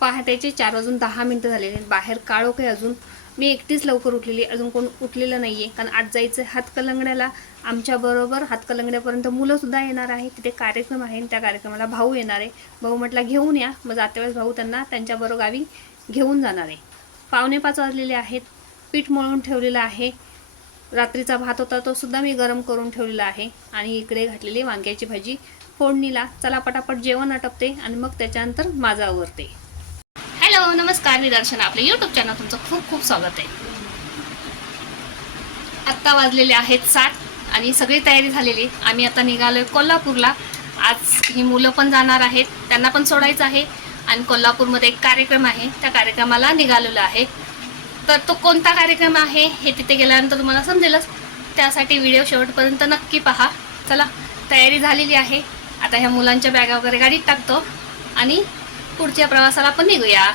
पहाटेचे चार वाजून दहा मिनटं झालेले आहेत. बाहेर काळोख आहे अजून. मी एकटीच लवकर उठलेली अजून कोण उठलेलं नाही आहे कारण आज जायचं आहे हातकलंगड्याला. आमच्याबरोबर हातकलंगड्यापर्यंत मुलंसुद्धा येणार आहे. तिथे कार्यक्रम आहे आणि त्या कार्यक्रमाला भाऊ येणार आहे. भाऊ म्हटला घेऊन या. मग जात्या वेळेस भाऊ त्यांना त्यांच्याबरोबर गावी घेऊन जाणार आहे. पावणे पाच वाजलेले आहेत. पीठ मळून ठेवलेलं आहे. रात्रीचा भात होता तो सुद्धा मी गरम करून ठेवलेला आहे. आणि इकडे घातलेली वांग्याची भाजी फोडणीला. चला पटापट जेवण आटपते आणि मग त्याच्यानंतर माझा आवरते. हॅलो नमस्कार मी दर्शना. आपले यूट्यूब चॅनल तुमचं खूप खूप स्वागत आहे. आत्ता वाजलेले आहेत सात आणि सगळी तयारी झालेली. आम्ही आता निघालोय कोल्हापूरला. आज ही मुलं पण जाणार आहेत. त्यांना पण सोडायचं आहे. आणि कोल्हापूरमध्ये एक कार्यक्रम आहे. त्या कार्यक्रमाला निघालेलो आहे. तर तो कोणता कार्यक्रम आहे हे तिथे गेल्यानंतर तुम्हाला समजेलच. त्यासाठी व्हिडिओ शेवटपर्यंत नक्की पहा. चला तयारी झालेली आहे. आता ह्या मुलांच्या बॅगा वगैरे गाडीत टाकतो. आणि पुढच्या प्रवासाला पण निघूया.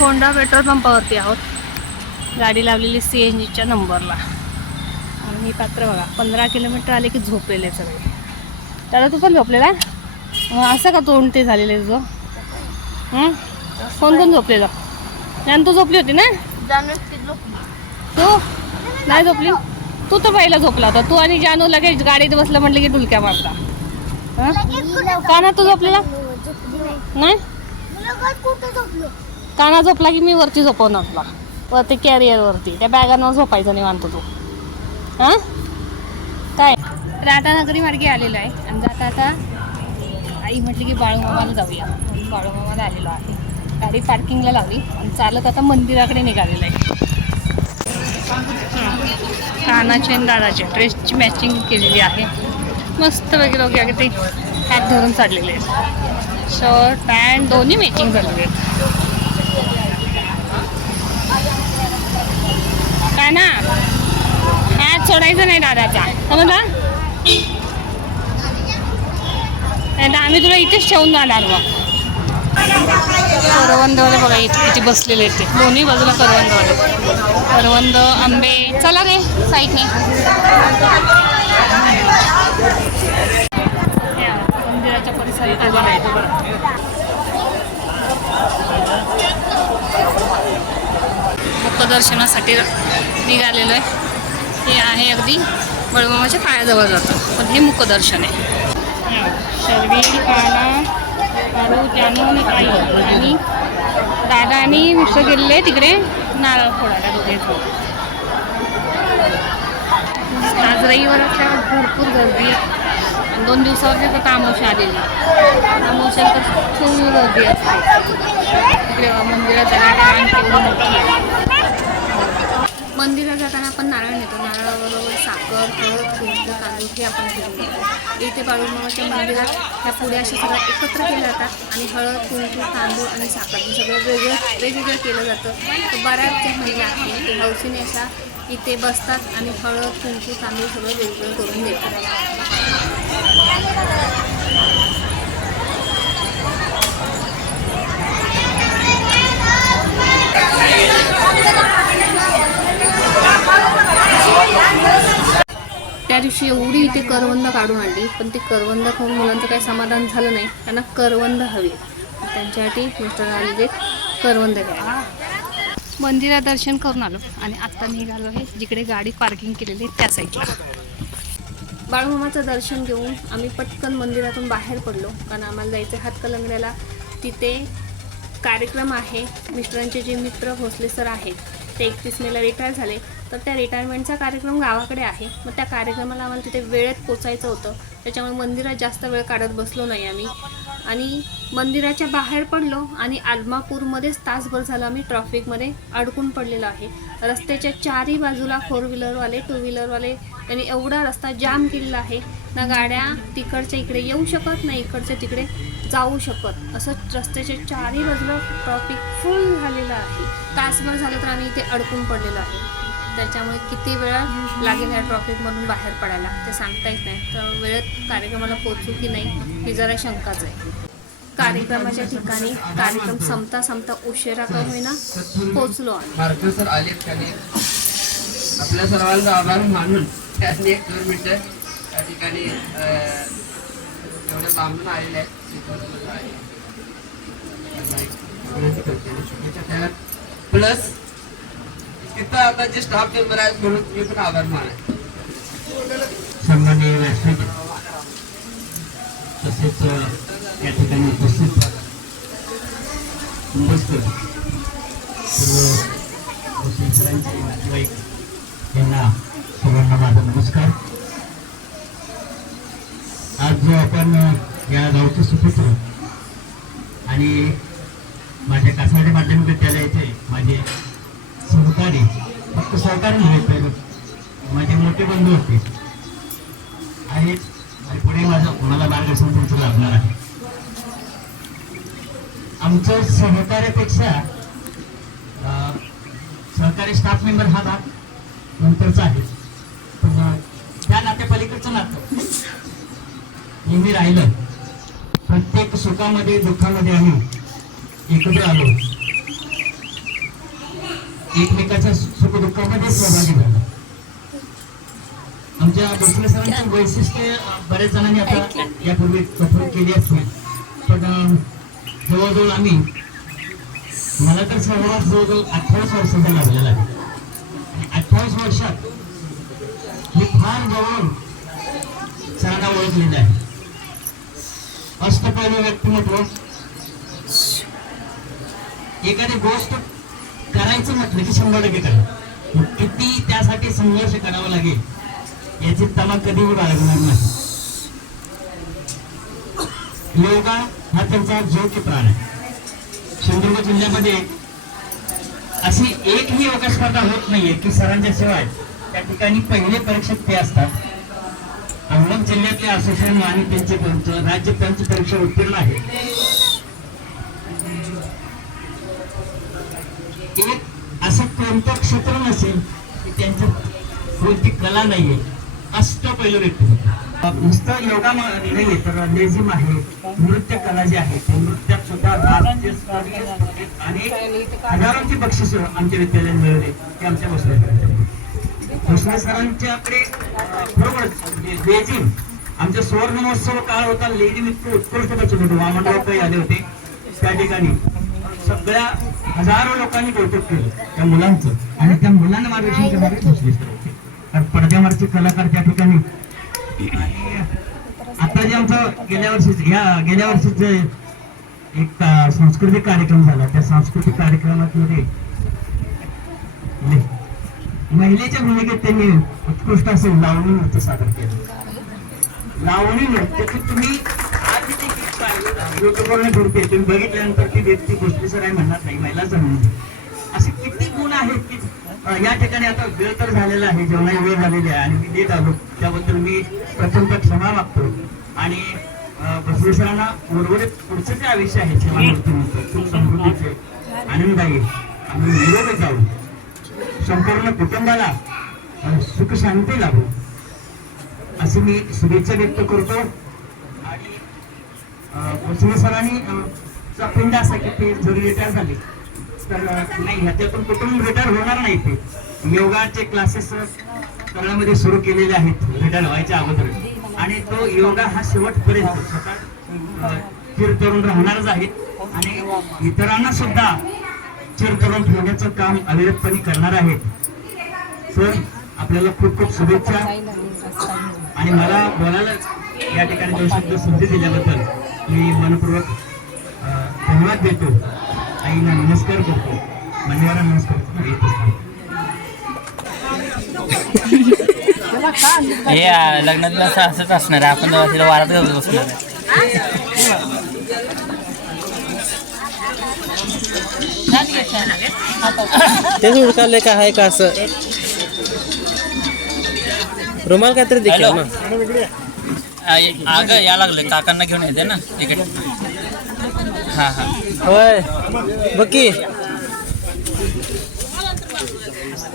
होंडा पेट्रोल पंपावरती आहोत. गाडी लावलेली सी एन जीच्या नंबरला. आणि ही पात्र बघा पंधरा किलोमीटर आले की झोपलेले सगळे. दादा तू पण झोपलेला असं का तोंड ते झालेले तुझं हं? कोण कोण झोपलेलं? ज्ञान तू झोपली होती ना? तू? नाही झोपली? तू तर पहिला झोपला होता. तू आणि जानू लगेच गाडीत बसलं म्हटलं की डुलक्या मारता? का ना तू झोपलेला? नाही. काना झोपला की मी वरती झोपवणार तुला. वरती कॅरियरवरती त्या बॅगांवर झोपायचं नाही मानतो तू. हां? काय? राधानगरी मार्गे आलेलो आहे. आणि जाता आता आई म्हटली की बाळूमामाला जाऊया. म्हणून बाळूमामाला आलेलो आहे. गाडी पार्किंगला लावली. आणि चालत आता मंदिराकडे निघालेलं आहे. कानाचे आणि दादाचे ड्रेसची मॅचिंग केलेली आहे. मस्त वगैरे वगैरे अगदी हॅट धरून चाललेले आहेत. शर्ट पॅन्ट दोन्ही मॅचिंग झालेले आहेत. आहे ना? हात सोडायचं नाही दादाचा. समजला? नाही तर आम्ही तुला इथेच ठेवून जाणार मग करवंदवाले बघा इथे किती बसलेले आहेत ते. दोन्ही बाजूला करवंदवाले. करवंद आंबे. चला रे साईडने. या, मंदिराच्या परिसरात उभा आहे. मुखदर्शनासाठी निघालेलं आहे. हे आहे अगदी बळमामाच्या पायाजवळ जातं. पण हे मुखदर्शन आहे. शर्वी काना कारू जानू आणि आणि दादा आणि मिस्टर गेलेले तिकडे नारळ फोडायला दोघे आज रविवार असल्यावर भरपूर गर्दी आहे. दोन दिवसावरती तर तामोशी आलेली तामोशा तर खूप गर्दी असते. इकडे मंदिरात जाण्याची रांग मोठी आहे. मंदिरात जाताना आपण नारळ नेतो. नारळाबरोबर साखर हळद कुंकू तांदूळ हे आपण घेऊन येतो इथे बाळूमामाच्या मंदिरात ह्या पुढे अशा सगळ्या एकत्र केल्या जातात आणि हळद कुंकू तांदूळ आणि साखर हे सगळं वेगळं वेगवेगळं केलं जातं. तर बऱ्याच ज्या महिला आहेत. ते हौसीने अशा इथे बसतात आणि हळद कुंकू तांदूळ सगळं वेगवेगळं करून देतात. त्या दिवशी एवढी इथे करवंद काढून आणली पण ती करवंद खाऊन मुलांचं काही समाधान झालं नाही. त्यांना करवंद हवी त्यांच्यासाठी मिस्टर आलेले करवंद घ्यायला मंदिरात दर्शन करून आलो आणि आत्ता निघालो आहे जिकडे गाडी पार्किंग केलेली आहे त्या साईडला बाळूमामाचं दर्शन घेऊन आम्ही पटकन मंदिरातून बाहेर पडलो कारण आम्हाला जायचं हातकलंगड्याला तिथे कार्यक्रम आहे. मिस्टरांचे जे मित्र भोसले सर आहेत ते एकतीस मेला रिटायर झाले. तर त्या रिटायरमेंटचा कार्यक्रम गावाकडे आहे. मग त्या कार्यक्रमाला आम्हाला तिथे वेळेत पोचायचं होतं. त्याच्यामुळे मंदिरात जास्त वेळ काढत बसलो नाही आम्ही. आणि मंदिराच्या बाहेर पडलो आणि आलमापूरमध्येच तासभर झालं आम्ही ट्रॅफिकमध्ये अडकून पडलेलो आहे. रस्त्याच्या चारही बाजूला फोर व्हीलरवाले टू व्हीलरवाले त्यांनी एवढा रस्ता जाम केलेला आहे. ना गाड्या तिकडच्या इकडे येऊ शकत ना इकडच्या तिकडे जाऊ शकत. असं रस्त्याच्या चारही बाजूला ट्रॉफिक फुल झालेलं आहे. तासभर झालं तर आम्ही इथे अडकून पडलेलो आहे. त्याच्यामुळे किती वेळ लागेल ह्या ट्रॉफिकमधून बाहेर पडायला? ते सांगता येत नाही. तर वेळेत कार्यक्रमाला पोचू की नाही ही जरा शंकाच आहे. कार्यक्रमाच्या ठिकाणी कार्यक्रम संपता संपता उशिरा का होईना पोचलो आम्ही. सर आपल्या सर्वांचा आभार मानून त्यांनी एक दोन मिनिटं त्या ठिकाणी एवढे लांबून आलेले आहेत. प्लस तिथं आता जे स्टाफ मेंबर आहेत म्हणून तुम्ही पण आभार माना सन्माननीय व्यासपीठ तसेच या ठिकाणी उपस्थित मुंबईकर सर्व नातेवाईक यांना सर्वांना माझा नमस्कार. आज जो आपण या गावचे सुपुत्र आणि माझ्या कासाडे माध्यमिक विद्यालयाचे माझे सहकारी फक्त सहकारी नव्हे तर माझे मोठे बंधू होते. आहेत आणि पुढे माझं मला मार्गदर्शन तुमचं लाभणार आहे. आमचं सहकार्यापेक्षा अं, सहकारी स्टाफ मेंबर हा भाग नंतरचा आहे. पण त्या नात्यापलीकडचं नातं. नेहमी राहिलं. प्रत्येक सुखामध्ये दुःखामध्ये आम्ही एकत्र आलो. एकमेकाच्या सुखदुःखामध्ये सहभागी झालो. आमच्या भोसले सरांची वैशिष्ट्ये बऱ्याच जणांनी आता यापूर्वी कथन केली असतील. पण जवळजवळ आम्ही मला तर सहवास जवळजवळ अठ्ठावीस वर्षाचा लागलेला आहे. आणि अठ्ठावीस वर्षात मी फार जवळून सरांना ओळखलेलं आहे. अष्टपैलू व्यक्तिमत्व. एखादी गोष्ट करायचं म्हटलं की शंभर टक्के करा. किती त्यासाठी संघर्ष करावा लागेल याची तमा कधी बाळगणार नाही. योगा हा त्यांचा जीव की प्राण आहे. सिंधुदुर्ग जिल्ह्यामध्ये अशी एकही योगा स्पर्धा होत नाहीये की सरांच्या शिवाय त्या ठिकाणी पहिले परीक्षक ते असतात. अहमद जिल्ह्यातले असोसिएशन आणि त्यांचे पंच राज्य पंच परीक्षा उत्तीर्ण आहे. एक असं कोणतं क्षेत्र नसेल की त्यांचं कोणती कला नाहीये. पहिलं व्यक्ती नुसतं योगा नाही नाहीये तर लेझिम आहे नृत्य कला जी आहे त्या नृत्यात सुद्धा आणि हजारोची बक्षीस आमच्या विद्यालयात मिळवले ते आमच्या भोसले भोसले सरांच्याकडे बरोबरच म्हणजे लेझिम आमच्या सुवर्ण महोत्सव काळ होता लेझिम इतकं उत्कृष्ट बचत होतो. वामनराव काही आले होते त्या ठिकाणी. सगळ्या हजारो लोकांनी कौतुक केलं त्या मुलांचं. आणि त्या मुलांना मार्गदर्शन करणारे कारण पडद्यावरचे कलाकार त्या ठिकाणी आता जे आमचं गेल्या वर्षी या गेल्या वर्षीच एक सांस्कृतिक कार्यक्रम झाला त्या सांस्कृतिक कार्यक्रमात मध्ये महिलेच्या भूमिकेत त्यांनी उत्कृष्ट असे लावणी नृत्य सादर केलं. लावणी नृत्य तुम्ही पाहिलं, युट्यूबवरनं फिरते तुम्ही बघितल्यानंतर ती व्यक्ती गोष्टी सर आहे म्हणणार नाही महिलाच म्हणून असे किती गुण आहेत की या ठिकाणी आता वेळ तर झालेला आहे जेवणाची वेळ झालेली आहे आणि मी देत आलो त्याबद्दल मी प्रथमतः क्षमा मागतो. आणि अं, उर्वरित पुढचं जे आयुष्य आहे सेवानिवृत्तीनंतर समृद्धीचे आनंददायी आम्ही निरोगी जाऊ. संपूर्ण कुटुंबाला सुख शांती लाभो. असे मी शुभेच्छा व्यक्त करतो. भोसले सरांनी चा पिंड असा की ते जरी रिटायर झाले. तर नाही ह्याच्यातून कुठून रिटायर होणार नाही ते. योगाचे क्लासेस करण्यामध्ये सुरू केलेले आहेत रिटायर व्हायच्या अगोदर. आणि तो योगा हा शेवटपर्यंत स्वतः चिर चिरतरुण राहणारच आहे आणि इतरांना सुद्धा चिरतरुण ठेवण्याचं काम अविरतपणे करणार आहेत. सर आपल्याला खूप खूप शुभेच्छा. आणि मला बोलायला या ठिकाणी दोन शब्द संधी दिल्याबद्दल मी मनपूर्वक धन्यवाद देतो. आईला नमस्कार करतो. मान्यवरांना नमस्कार. हे लग्नातलं असं असंच असणार आहे. आपण जेव्हा तिला वारात घालून बसणार आहे. तेच उडकाले का? आहे का असं? रुमाल काहीतरी देखील. ना आ, ये- लागलं. काकांना घेऊन येते ना इकडे हां हां. होय. बघ की.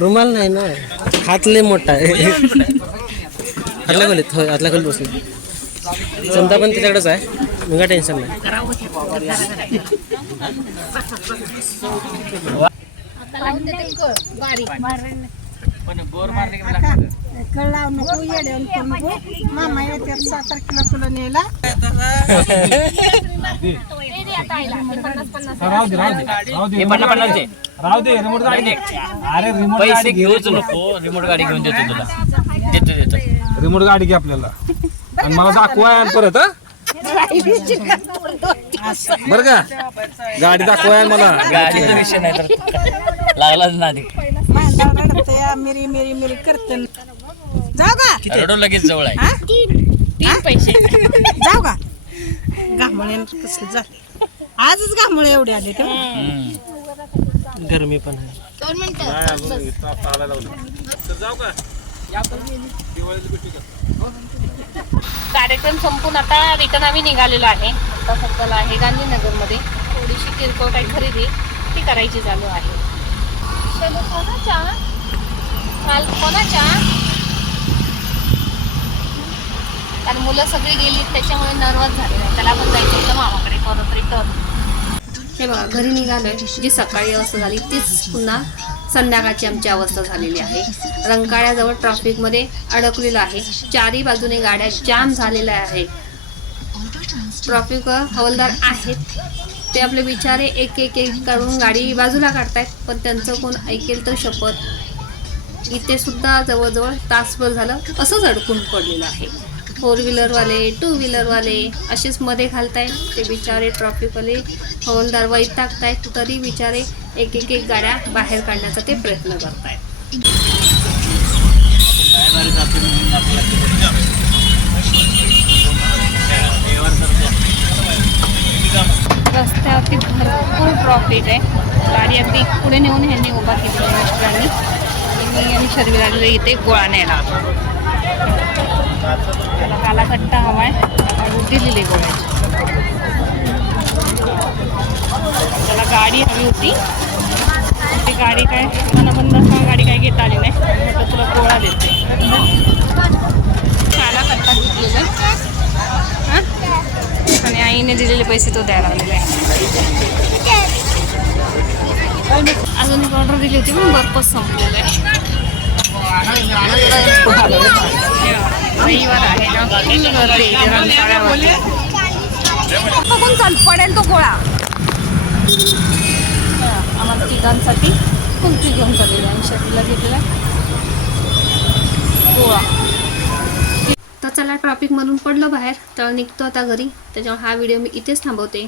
रुमाल नाही ना. हात लय मोठा आहे. आतल्या खोलीत होय आतल्या खोलीत बसली समजा पण तिच्याकडेच आहे. मग काय टेन्शन नाही पण बोर मारले की नको येड्यावर करू नको मामा येतात सात तारखेला तुला हे पन्नास पन्नास दे राहू दे रिमोट गाडी घे अरे रिमोट पैसे गाडी घे घेऊच नको रिमोट गाडी घेऊन देतो तुला. देतो देतो. रिमोट गाडी घे आपल्याला. आणि मला दाखवा परत हं? बरं का? गाडी दाखवा मला. गाडीचा विषय नाही तर. लागलाच ना आधी. मेरी मेरी मेरी करते जाऊ का? रडो लगेच जवळ आहे. तीन. पैसे. जाऊ का? घामळे कसले जा. आजच घामळे एवढे आले ते. हम्म. गरमी पण आहे. कार्यक्रम संपून आता रिटर्न आम्ही निघालेलो आहे. आता सध्याला आहे गांधीनगरमध्ये. थोडीशी किरकोळ काही खरेदी ती करायची चालू आहे. चलो कोणाच्या माल कोणाच्या कारण मुलं सगळी गेली त्याच्यामुळे नर्वस झालेलं आहे त्याला पण जायचं होतं मामाकडे परत रिटर्न हे बघा घरी निघालोय जी सकाळी अवस्था झाली तीच पुन्हा संध्याकाळची आमची अवस्था झालेली आहे. रंकाळ्याजवळ ट्रॅफिकमध्ये अडकलेलं आहे. चारी बाजूने गाड्या जाम झालेल्या आहेत. ट्रॉफिक हवालदार आहेत. ते आपले बिचारे एक एक एक करून गाडी बाजूला काढतायत पण त्यांचं कोण ऐकेल तर शपथ. इथे सुद्धा जवळजवळ तासभर झालं असंच अडकून पडलेलं आहे. फोर व्हीलरवाले टू व्हीलरवाले असेच मध्ये घालताय. ते बिचारे ट्रॉफिकवाले हवालदार टाकतायत. तरी बिचारे एक एक एक गाड्या बाहेर काढण्याचा ते प्रयत्न करतायत. रस्त्यावरती भरपूर ट्रॉफिक आहे. गाडी अगदी पुढे नेऊन ह्यांनी उभा केली मिस्टरांनी आणि मी आणि शर्वी इथे गोळा न्यायला. त्याला काला कट्टा हवा आहे दिलेली गोळ्याची. त्याला गाडी हवी होती. ती गाडी काय मला बंद असताना गाडी काय घेता आली नाही. म्हटलं तुला गोळा देते. काला कट्टा घेतलेला. हां? आणि आईने दिलेले पैसे तो द्यायला लागलेला आहे. अजून एक ऑर्डर दिली होती पण बर्फच संपलेला आहे. रविवार आहे ना. गर्दी चाल पडेल तो गोळा? आम्हाला तिघांसाठी कुल्फी घेऊन चाललेली आणि शरीरला घेतलेला गोळा. तर चला ट्रॅफिकमधून पडलो बाहेर. तर निघतो आता घरी. त्याच्यामुळे हा व्हिडिओ मी इथेच थांबवते.